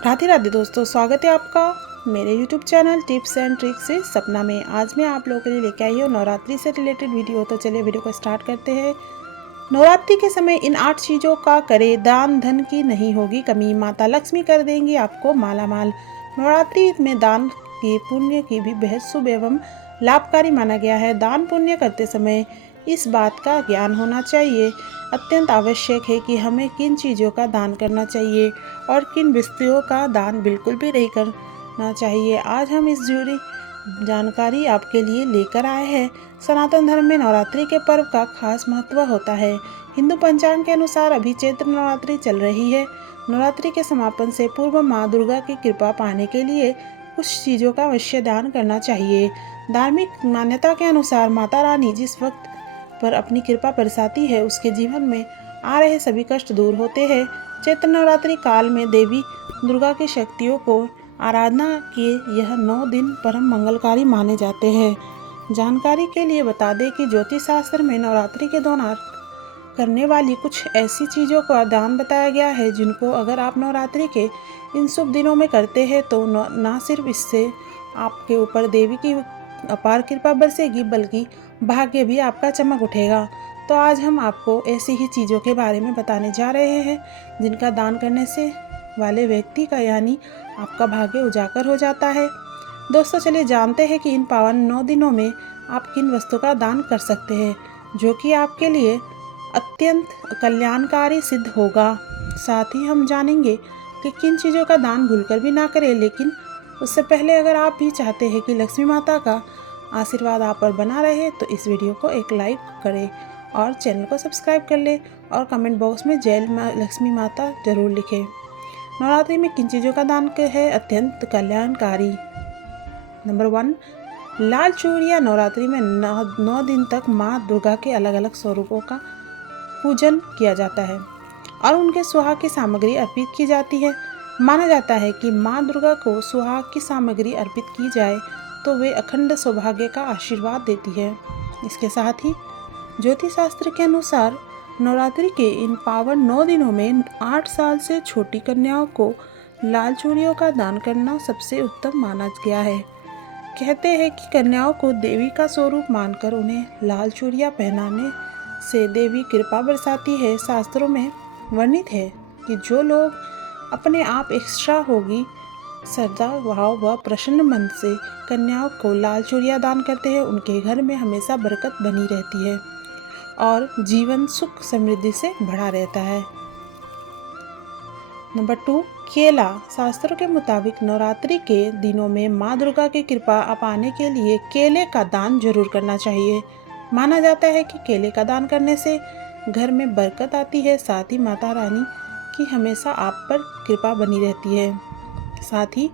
राधे राधे दोस्तों, स्वागत है आपका मेरे YouTube channel tips and tricks से सपना में। आज मैं आप लोगों के लिए लेके आई हूँ नवरात्रि से रिलेटेड वीडियो। तो चलिए वीडियो को स्टार्ट करते हैं। नवरात्रि के समय इन 8 चीज़ों का करें, दान धन की नहीं होगी कमी, माता लक्ष्मी कर देंगी आपको माला माल। नवरात्रि में दान के पुण्य की भी बेहद शुभ एवं लाभकारी माना गया है। दान पुण्य करते समय इस बात का ज्ञान होना चाहिए। अत्यंत आवश्यक है कि हमें किन चीज़ों का दान करना चाहिए और किन वस्तुओं का दान बिल्कुल भी नहीं करना चाहिए। आज हम इस जुड़ी जानकारी आपके लिए लेकर आए हैं। सनातन धर्म में नवरात्रि के पर्व का खास महत्व होता है। हिंदू पंचांग के अनुसार अभी चैत्र नवरात्रि चल रही है। नवरात्रि के समापन से पूर्व माँ दुर्गा की कृपा पाने के लिए कुछ चीज़ों का अवश्य दान करना चाहिए। धार्मिक मान्यता के अनुसार माता रानी जिस वक्त पर अपनी कृपा बरसाती है, उसके जीवन में आ रहे सभी कष्ट दूर होते हैं। चैत्र नवरात्रि काल में देवी दुर्गा की शक्तियों को आराधना किए यह 9 दिन परम मंगलकारी माने जाते हैं। जानकारी के लिए बता दें कि ज्योतिष शास्त्र में नवरात्रि के दौरान करने वाली कुछ ऐसी चीज़ों का दान बताया गया है जिनको अगर आप नवरात्रि के इन शुभ दिनों में करते हैं तो न सिर्फ इससे आपके ऊपर देवी की अपार कृपा बरसेगी बल्कि भाग्य भी आपका चमक उठेगा। तो आज हम आपको ऐसी ही चीज़ों के बारे में बताने जा रहे हैं जिनका दान करने से वाले व्यक्ति का यानी आपका भाग्य उजागर हो जाता है। दोस्तों चलिए जानते हैं कि इन पावन 9 दिनों में आप किन वस्तु का दान कर सकते हैं जो कि आपके लिए अत्यंत कल्याणकारी सिद्ध होगा। साथ ही हम जानेंगे कि किन चीज़ों का दान भूलकर भी ना करें। लेकिन उससे पहले अगर आप भी चाहते हैं कि लक्ष्मी माता का आशीर्वाद आप पर बना रहे तो इस वीडियो को एक लाइक करें और चैनल को सब्सक्राइब कर ले और कमेंट बॉक्स में जय लक्ष्मी माता जरूर लिखें। नवरात्रि में किन चीज़ों का दान है अत्यंत कल्याणकारी। नंबर 1, लाल चूड़िया। नवरात्रि में 9 दिन तक माँ दुर्गा के अलग अलग स्वरूपों का पूजन किया जाता है और उनके सुहाग की सामग्री अर्पित की जाती है। माना जाता है कि माँ दुर्गा को सुहाग की सामग्री अर्पित की जाए तो वे अखंड सौभाग्य का आशीर्वाद देती है। इसके साथ ही ज्योतिष शास्त्र के अनुसार नवरात्रि के इन पावन 9 दिनों में 8 साल से छोटी कन्याओं को लाल चूड़ियों का दान करना सबसे उत्तम माना गया है। कहते हैं कि कन्याओं को देवी का स्वरूप मानकर उन्हें लाल चूड़ियाँ पहनाने से देवी कृपा बरसाती है। शास्त्रों में वर्णित है कि जो लोग अपने आप एक्स्ट्रा होगी श्रद्धा भाव व प्रसन्न मन से कन्याओं को लाल चूड़ियाँ दान करते हैं उनके घर में हमेशा बरकत बनी रहती है और जीवन सुख समृद्धि से भरा रहता है। नंबर 2, केला। शास्त्रों के मुताबिक नवरात्रि के दिनों में माँ दुर्गा की कृपा पाने के लिए केले का दान जरूर करना चाहिए। माना जाता है कि केले का दान करने से घर में बरकत आती है, साथ ही माता रानी की हमेशा आप पर कृपा बनी रहती है। साथ ही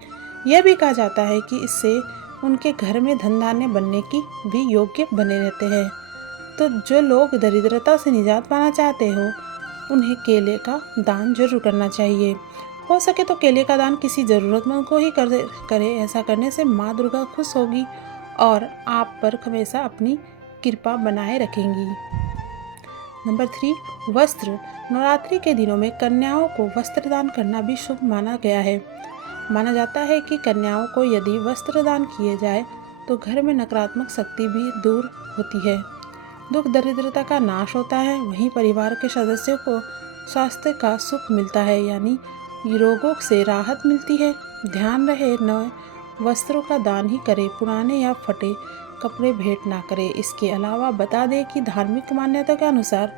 यह भी कहा जाता है कि इससे उनके घर में धन धान्य बनने की भी योग्य बने रहते हैं। तो जो लोग दरिद्रता से निजात पाना चाहते हो उन्हें केले का दान जरूर करना चाहिए। हो सके तो केले का दान किसी ज़रूरतमंद को ही करें। ऐसा करने से माँ दुर्गा खुश होगी और आप पर हमेशा अपनी कृपा बनाए रखेंगी। नंबर 3, वस्त्र। नवरात्रि के दिनों में कन्याओं को वस्त्र दान करना भी शुभ माना गया है। माना जाता है कि कन्याओं को यदि वस्त्र दान किए जाए तो घर में नकारात्मक शक्ति भी दूर होती है, दुख दरिद्रता का नाश होता है, वहीं परिवार के सदस्यों को स्वास्थ्य का सुख मिलता है यानी रोगों से राहत मिलती है। ध्यान रहे नए वस्त्रों का दान ही करें, पुराने या फटे कपड़े भेंट ना करें। इसके अलावा बता दें कि धार्मिक मान्यता के अनुसार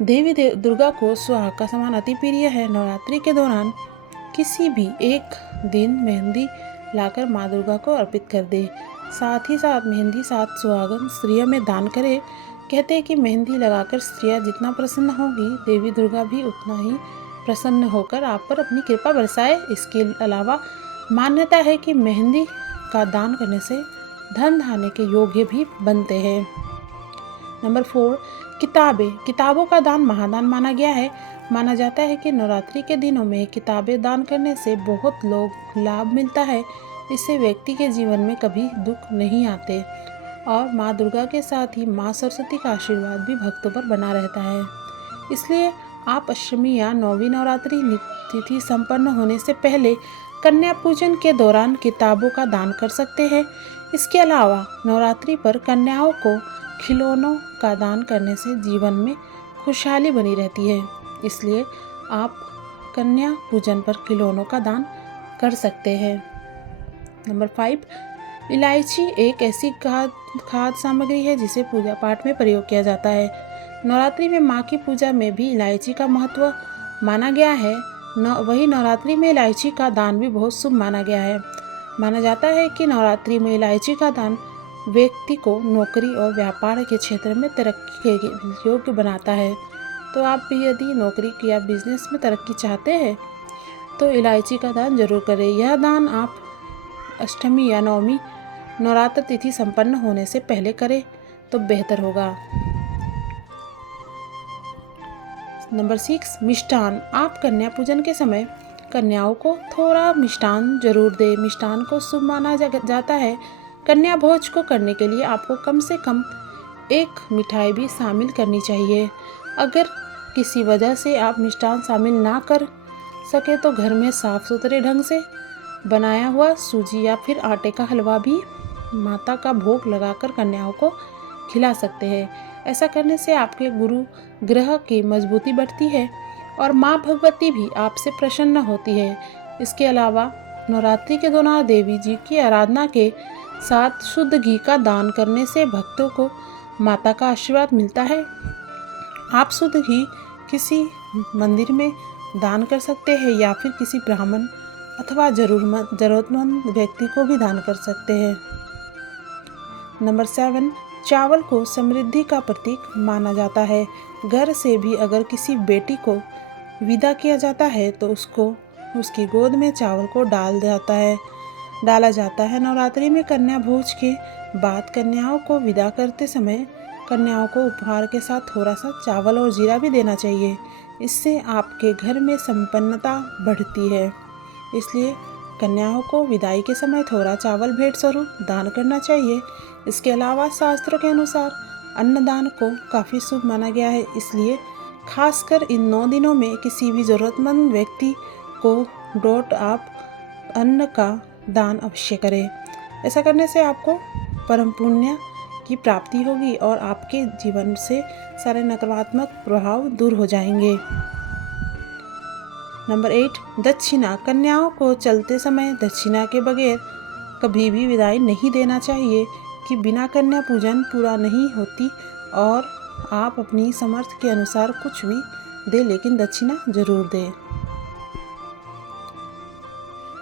देवी दुर्गा को सुहाग का समान अति प्रिय है। नवरात्रि के दौरान किसी भी एक दिन मेहंदी लाकर माँ दुर्गा को अर्पित कर दे। साथ ही साथ मेहंदी 7 सुहागन स्त्रियों में दान करें। कहते हैं कि मेहंदी लगाकर स्त्रियां जितना प्रसन्न होगी देवी दुर्गा भी उतना ही प्रसन्न होकर आप पर अपनी कृपा बरसाए। इसके अलावा मान्यता है कि मेहंदी का दान करने से धन धान्य के योग्य भी बनते हैं। नंबर 4, किताबें। किताबों का दान महादान माना गया है। माना जाता है कि नवरात्रि के दिनों में किताबें दान करने से बहुत लोग लाभ मिलता है। इससे व्यक्ति के जीवन में कभी दुख नहीं आते और माँ दुर्गा के साथ ही माँ सरस्वती का आशीर्वाद भी भक्तों पर बना रहता है। इसलिए आप अष्टमी या नौवीं नवरात्रि तिथि संपन्न होने से पहले कन्या पूजन के दौरान किताबों का दान कर सकते हैं। इसके अलावा नवरात्रि पर कन्याओं को खिलौनों का दान करने से जीवन में खुशहाली बनी रहती है, इसलिए आप कन्या पूजन पर खिलौनों का दान कर सकते हैं। नंबर 5, इलायची एक ऐसी खाद्य सामग्री है जिसे पूजा पाठ में प्रयोग किया जाता है। नवरात्रि में माँ की पूजा में भी इलायची का महत्व माना गया है। वही नवरात्रि में इलायची का दान भी बहुत शुभ माना गया है। माना जाता है कि नवरात्रि में इलायची का दान व्यक्ति को नौकरी और व्यापार के क्षेत्र में तरक्की के योग्य बनाता है। तो आप भी यदि नौकरी या बिजनेस में तरक्की चाहते हैं तो इलायची का दान जरूर करें। यह दान आप अष्टमी या नवमी नवरात्र तिथि संपन्न होने से पहले करें तो बेहतर होगा। नंबर 6, मिष्ठान। आप कन्या पूजन के समय कन्याओं को थोड़ा मिष्ठान जरूर दें। मिष्ठान को शुभ माना जाता है। कन्या भोज को करने के लिए आपको कम से कम एक मिठाई भी शामिल करनी चाहिए। अगर किसी वजह से आप मिष्ठान शामिल ना कर सके तो घर में साफ सुथरे ढंग से बनाया हुआ सूजी या फिर आटे का हलवा भी माता का भोग लगाकर कन्याओं को खिला सकते हैं। ऐसा करने से आपके गुरु ग्रह की मजबूती बढ़ती है और माँ भगवती भी आपसे प्रसन्न होती है। इसके अलावा नवरात्रि के दौरान देवी जी की आराधना के साथ शुद्ध घी का दान करने से भक्तों को माता का आशीर्वाद मिलता है। आप शुद्ध घी किसी मंदिर में दान कर सकते हैं या फिर किसी ब्राह्मण अथवा जरूरतमंद व्यक्ति को भी दान कर सकते हैं। नंबर 7, चावल को समृद्धि का प्रतीक माना जाता है। घर से भी अगर किसी बेटी को विदा किया जाता है तो उसकी गोद में चावल को डाला जाता है। नवरात्रि में कन्या भोज के बाद कन्याओं को विदा करते समय कन्याओं को उपहार के साथ थोड़ा सा चावल और जीरा भी देना चाहिए। इससे आपके घर में संपन्नता बढ़ती है। इसलिए कन्याओं को विदाई के समय थोड़ा चावल भेंट स्वरूप दान करना चाहिए। इसके अलावा शास्त्रों के अनुसार अन्नदान को काफ़ी शुभ माना गया है, इसलिए खासकर इन 9 दिनों में किसी भी ज़रूरतमंद व्यक्ति को आप अन्न का दान अवश्य करें। ऐसा करने से आपको परम पुण्य की प्राप्ति होगी और आपके जीवन से सारे नकारात्मक प्रभाव दूर हो जाएंगे। नंबर 8, दक्षिणा। कन्याओं को चलते समय दक्षिणा के बगैर कभी भी विदाई नहीं देना चाहिए कि बिना कन्या पूजन पूरा नहीं होती और आप अपनी समर्थ के अनुसार कुछ भी दे, लेकिन दक्षिणा जरूर दें।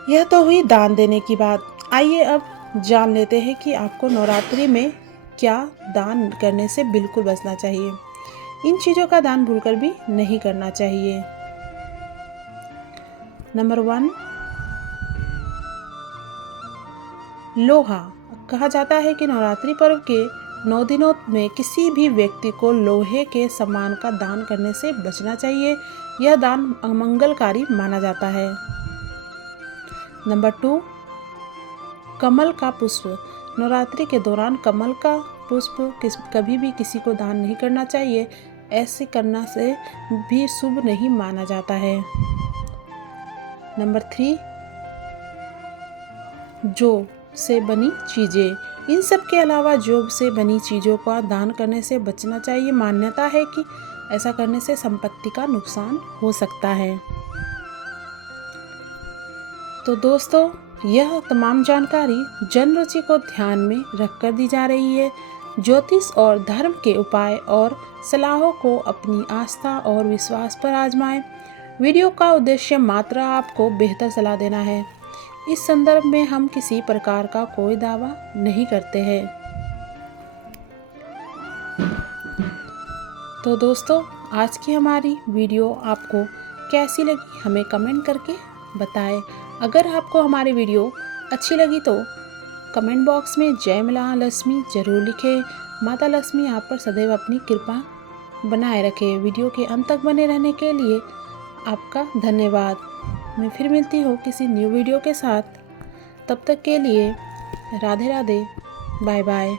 यह तो हुई दान देने की बात। आइए अब जान लेते हैं कि आपको नवरात्रि में क्या दान करने से बिल्कुल बचना चाहिए। इन चीज़ों का दान भूलकर भी नहीं करना चाहिए। नंबर 1, लोहा। कहा जाता है कि नवरात्रि पर्व के 9 दिनों में किसी भी व्यक्ति को लोहे के सामान का दान करने से बचना चाहिए। यह दान अमंगलकारी माना जाता है। नंबर 2, कमल का पुष्प। नवरात्रि के दौरान कमल का पुष्प कभी भी किसी को दान नहीं करना चाहिए। ऐसे करना से भी शुभ नहीं माना जाता है। नंबर 3, जौ से बनी चीज़ें। इन सब के अलावा जौ से बनी चीज़ों का दान करने से बचना चाहिए। मान्यता है कि ऐसा करने से संपत्ति का नुकसान हो सकता है। तो दोस्तों, यह तमाम जानकारी जन रुचि को ध्यान में रखकर दी जा रही है। ज्योतिष और धर्म के उपाय और सलाहों को अपनी आस्था और विश्वास पर आजमाएं। वीडियो का उद्देश्य मात्र आपको बेहतर सलाह देना है। इस संदर्भ में हम किसी प्रकार का कोई दावा नहीं करते हैं। तो दोस्तों, आज की हमारी वीडियो आपको कैसी लगी हमें कमेंट करके बताएं। अगर आपको हमारी वीडियो अच्छी लगी तो कमेंट बॉक्स में जय माता लक्ष्मी जरूर लिखें। माता लक्ष्मी आप पर सदैव अपनी कृपा बनाए रखे। वीडियो के अंत तक बने रहने के लिए आपका धन्यवाद। मैं फिर मिलती हूँ किसी न्यू वीडियो के साथ। तब तक के लिए राधे राधे, बाय बाय।